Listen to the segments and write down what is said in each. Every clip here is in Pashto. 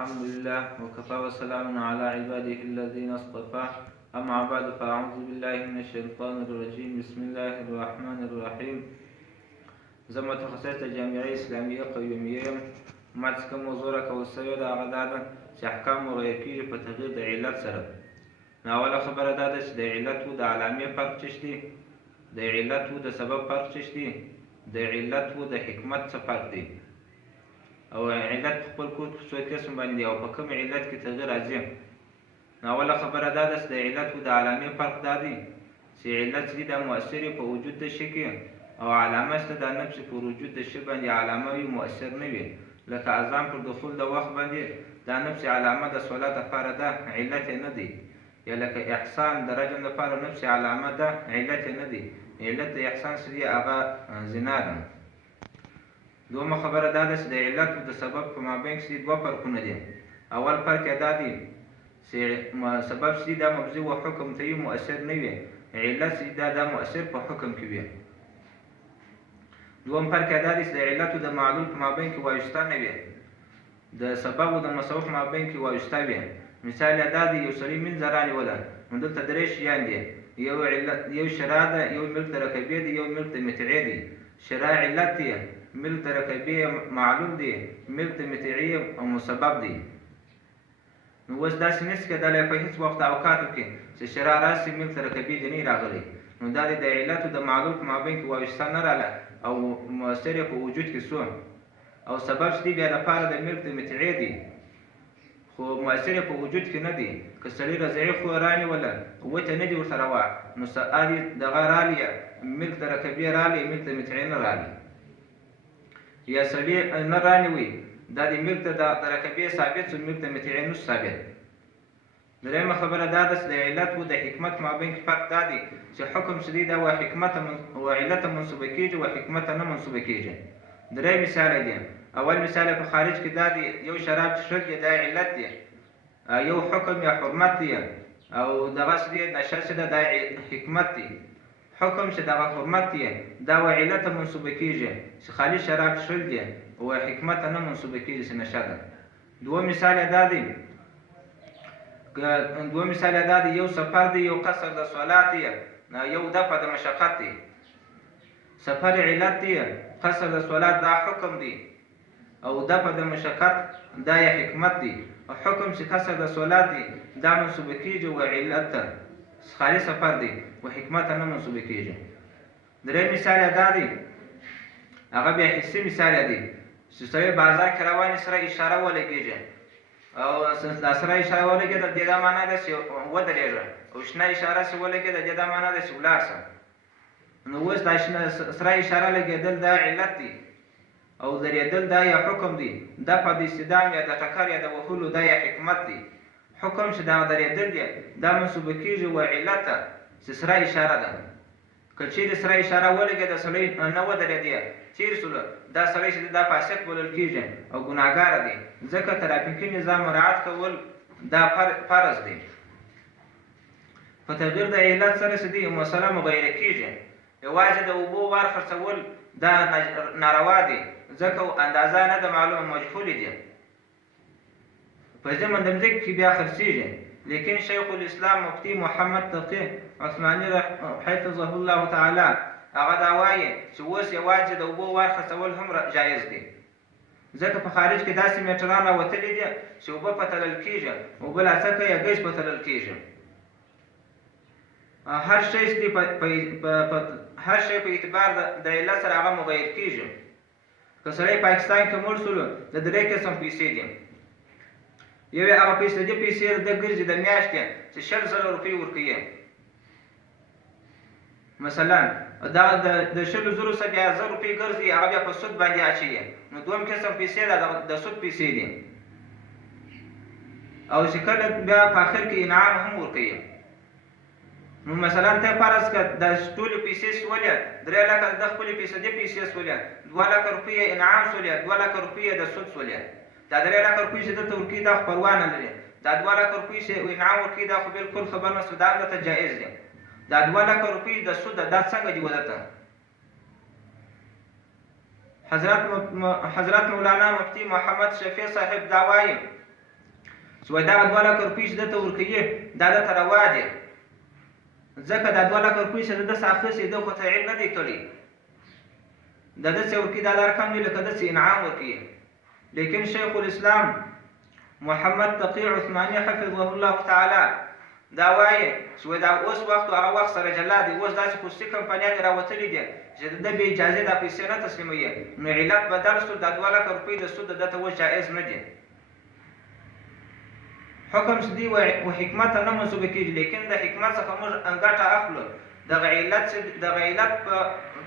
الحمد لله وكفى وسلام على عباده الذين اصطفى أما بعد فأعوذ بالله من الشيطان الرجيم بسم الله الرحمن الرحيم. زه متخصص د جامعه اسلامیه قیومیه یم. ما څه کوم موضوع راکول شوې ده هغه دا ده چې احکام مغیر کېږي په تغیر د علت سره. نو اوله خبره دا ده چې د علت و د علامې فرق څه دي، د علت و د سبب فرق څه دي، د علت و د حکمت څه فرق دی، او علت په خپل کود په څو قسم باندې او په کوم علت کې تغیر راځي. نو اوله خبره دا ده چې د علت و د علامې فرق دا دی چې علت چې دا مؤثر په وجود د شي کې، او علامه چې دا نفس په وجود د شي باندې علامه وي مؤثر نه وي. لکه اذان پر دخول د وخت باندې دا نفس علامه د صلات لپاره ده، علت نه دی. یا لکه احسان د رجم لپاره نفس علامه ده، علت نه دی. علت د احسان څه دی؟ هغه زنا ده. دومره خبره دا ده چې د علت او د سبب په مابین کې دوه فرقونه دي. اول فرق دا دی چې سبب چې دا مبذي و حکم ته مؤثر نه وي، علت چې دا مؤثر په حکم کې وي. دوم فرق دا دی چې د علت او د معلول په مابین کې وایسته نه وي، د سبب او د مسبب په مابین کې وایسته وي. مثال دا دی یو سړي منځ رانیوله، نو دلته درې شیان دي، یو شرع ده، یو ملک ترکبي دی، یو ملک متعی دی. شرع علت دی، ملک ترکبي معلول دی، ملک متعی او مسبب دی. نو اوس داسې نشي کېدلی په هېڅ وخت اوقاتو کې چې شرع راسي ملک ترکبي دی نه راغلی، نو دا د علت او د معلول په مابین کې وایسته نه راغله او مؤثر په وجود کې سو. او سبب چې دی بیا لپاره د ملک متعی دی، خو مؤثر په وجود کې نه دی. که سړي رضعي خو رانیوله، قوت نه دی ورسره وه، نو سألي دغه رالیه ملک ترکبي رالی، ملک متعی نه رالی. یا سړي نه رانیوي، دا د ملک ترکبي ثابت سو، ملک متعی نه ثابت. درېیمه خبره دا ده چې د علت و د حکمت مابین کې فرق دا دی چې حکم چې دی دا و حکمت و علت منصوبه کېږي و حکمت نه منصوبه کېږي. درې مثال دي. اول مثال په خارج کې دا دی یو شراب څښل دی دا علت دی، یو حکم یا حرمت دی، او دغه چې دی نشه چې ده دا حکمت دی. حکم چې دغه حرمت دی دا و علت منصوبه کېږي چې خالي شراب څښل دی، و حکمت نه منصوبه کېږي چې نشه ده. دوه مثال دا دی یو سفر دی، یو قصر د صلات دی، یو دفع د مشقت دی. سفر علت دی، قصر د صلات دا حکم دی، او دفع د مشقت دا یا حکمت دی. او حکم چې قصر د صلات دی دا منصوبه کېږي و علت ده، خالي سفر دی و حکمت نه منصوبه کېږي. درې مثال دا دی، هغه بیا حسي مثال دی چې سړی بازار کې روان سره اشاره ولګېږي، او دا سره اشاره ولګېده د دې دا معنا ده چې ودرېږه، او شنه اشاره چې ولګېده د دې دا معنا ده چې ولاړ شه. نو اوس دا سره اشاره لګېدل دا علت دی، او درېدل دا یا حکم دی. دفع د استدام یا د ټکر یا د وهلو دا یا حکمت دی. حکم چې دا درېدل دی دا منصوبه کېږي و علت چې سره اشاره ده. که چیرې سره اشاره ولګېده سړی نه ودرېدی تېر سولو، دا سړی چې دا فاسق بلل کېږي او ګناهګاره دی، ځکه ترافیکي نظام مراعات کول دا فرض دی. په تغیر د علت سره چې دی مسله مغیره کېږي. یوازې د اوبو وار خرڅول دا ناروا دی، ځکه اندازه نه د معلومه مجهولې دي، په ضمن د مځکې کې بیا خرڅېږي. لیکن شیخ الاسلام مفتي محمد تقي عثماني حفظه الله تعالی هغه دا وایي چې اوس یوازې د اوبو وار خرڅول هم جایز دی، ځکه په خارج کې داسې میټران راوتلي دي چې اوبه په تلل کېږي، اوبه لاڅکه یا ګیس په تلل کېږي. هر شی په اعتبار د علت سره هغه مغیر کېږي. که سړی پاکستان کې مړ شولو د درې قسم پیسې دي. یو یې هغه فیصدي پیسې د ګرځي د میاشتې چې 100,000 روپۍ ورکوي. مثلا دا د 100,000 څخه بیا 1000 روپۍ ګرځي، هغه بیا په سود باندې اچوي. نو دویم قسم پیسې د سود پیسې دي، او چې کله بیا په آخر کې انعام هم ورکوي. نو مثلا ته فرض کړه د ټولې پیسې سولې 3 لکه د خپلې فیصدي پیسې سولې، 2 لکه روپۍ انعام سولې، 2 لکه روپۍ د سود سولې. دا 3 لکه روپۍ چې دلته ورکوي دا خو پروا نه لري، دا 2 لکه روپۍ چې انعام ورکوي دا خو بلکل خبر نه شو، دا دلته جایز دی. دا 2 لکه روپۍ د سود دا څنګه دي ودته؟ حضرت مولانا مفتی محمد شفیع صاحب دا وایي چې وایي دغه 2 لکه روپۍ چې ده ته ورکوي دا ده ته روا دي، ځکه دا 2 لکه روپۍ چې ده څه اخیستې ده خو تعین نه دی کړی، د ده څه ورکوي دا رقم دی لکه ده څه انعام ورکوي. لیکن شیخ الاسلام محمد تقی عثماني حفظه الله تعالی دا وایي چې دا اوس وخت او هغه وخت سره جلا دی، اوس داسې خصوصي کمپنیانې راوتلي دي چې د ده بې اجازې دا پیسې نه تسلیموي، نو علت بدل شو دا 2 لکه روپۍ د سود ده ته اوس جایز نه دي. حکم چې دی و حکمت نه منسوبه کېږي، لیکن د حکمت څخه موږ ګټه اخلو. دغه علت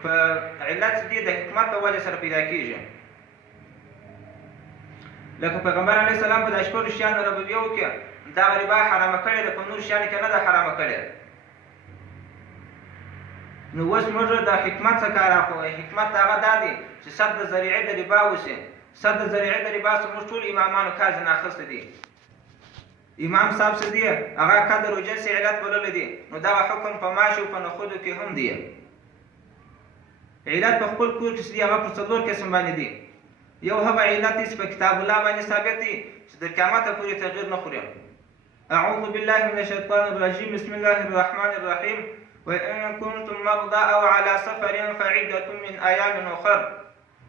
په علت چې دی د حکمت په وجه سره پیدا کېږي. لکه پیغمبر علیه السلام په د شپږو شیانو ربوبیو کې دغه ربا حرامه کړې ده، په نورو شیانو کې نه ده حرامه کړې. نو اوس موږ د حکمت څخه کار اخلو. حکمت هغه دا دی چې صد د ذریعې د ربا وشي. صد د ذریعې د ربا څخه موږ ټول امامانو کار ځنې اخیستی دی. امام صاحب څه دی هغه قدر و جنس علت بللی دی، نو دغه حکم په ماشو او په نخودو کې هم دی. علت په خپل کور کې چې دی هغه په 4 قسم باندې دی. یو هغه علت چې په کتاب الله باندې ثابت دی چې د قیامت پورې تغییر نه خوري. اعوذ بالله من الشیطان الرجیم، بسم الله الرحمن الرحیم. وان کنتم مرضى او على سفر فعدة من ایام اخر.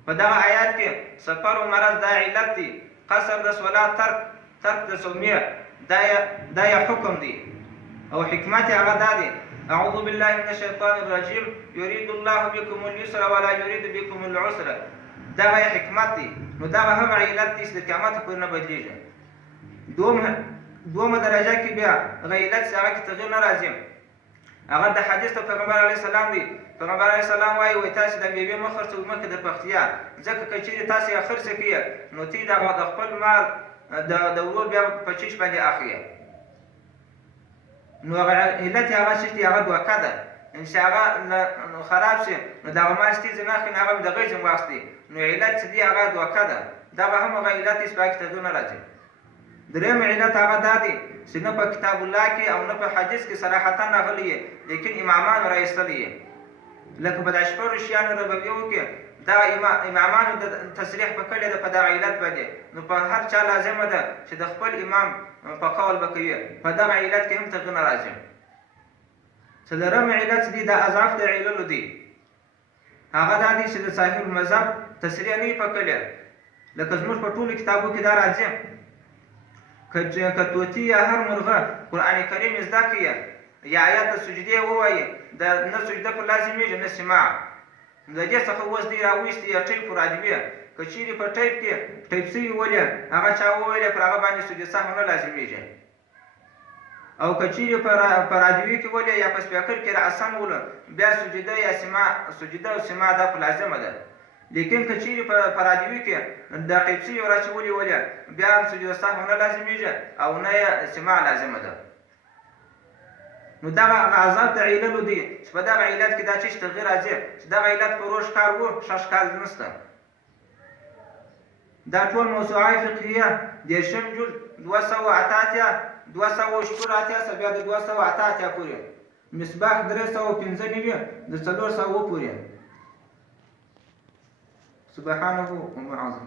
په دغه آیات کې سفر او مرض دا علت دی، قصر د صلات ترک د صومیه دا یا حکم دی. او حکمت هغه دا دی اعوذ بالله من الشیطان الرجیم یرید الله بكم اليسر ولا يريد بكم العسر. دا غي حکمت دی. نو دا هغه علت دی چې د قیامت پورې نه بدلیږي. دومره درجه کې بیا علت چې هغه کې تغیر نه راځي. هغه د حدیث د پیغمبر علیه السلام دی. پیغمبر علیه السلام وایي تاسو د میوې مه خرڅوئ مخکې د پختیا، ځکه که چیرې تاسو یې خرڅ کړئ نو تی د خپل مال د ورور بیا په چیش باندې اخلي. نو هغه علت هغه شي هغه دوکه ده، ان شاء الله خراب شي نو دا مال ستې ځنه اخلي هغه د غیزم واسطي، نو علت چې دی هغه دوکه ده. دا هم هغه علت چې پاک ته نه راځي. دریم علت هغه دا دی چې نه په کتاب الله کې او نه په حدیث کې صراحتا راغلی، لیکن امامان راایستلی. لکه په د شپږو شیانو ربوبیو کې دا امامانو د تصریح وکړی ده په دغه علت باندې، نو په هر چا لازمه ده چې د خپل امام په قول به کوي. په دغه علت کې هم تغیر نه راځي. څلورم علت دی دا اضعاف د عللو دی. هغه دا دی چې د صاحب المذهب تصریح نه یې وکړی. لکه زموږ په ټولو کتابو کې دا راځي که طوطي یا هر مرغه قرآن کریم زده کړي یا آیات د سجدې ووایي نه سجده پر لازمیږي نه سماع. د دې څخه اوس دی راویستي یا ټیپ راجبي، که چیرې په ټیپ کې ټیپ سوي ولې هغه چا وویلې پر هغه باندې سجده سهو نه لازمیږي، او که چیرې په راجبي کې ولې یا په سپیکر کې راسن ولې بیا سجده یا سماع سجده او سماع دا په لازمه ده. لیکن که چیرې په راجبي کې د ټیپ سوي راچولې ولې بیا هم سجده سهو نه لازمیږي او نه یې سماع لازمه ده. نو دغه اعضاء د عللو دي چې په دغه علت کې دا چیش تغیر راځي چې دغه علت په روش کال و شش کال نشته. دا ټول موسوعه فقهیه دېرشم جز 288 بیا د 288 پورې، مصباح 395 د 400 پورې. سبحانه ومعاظم.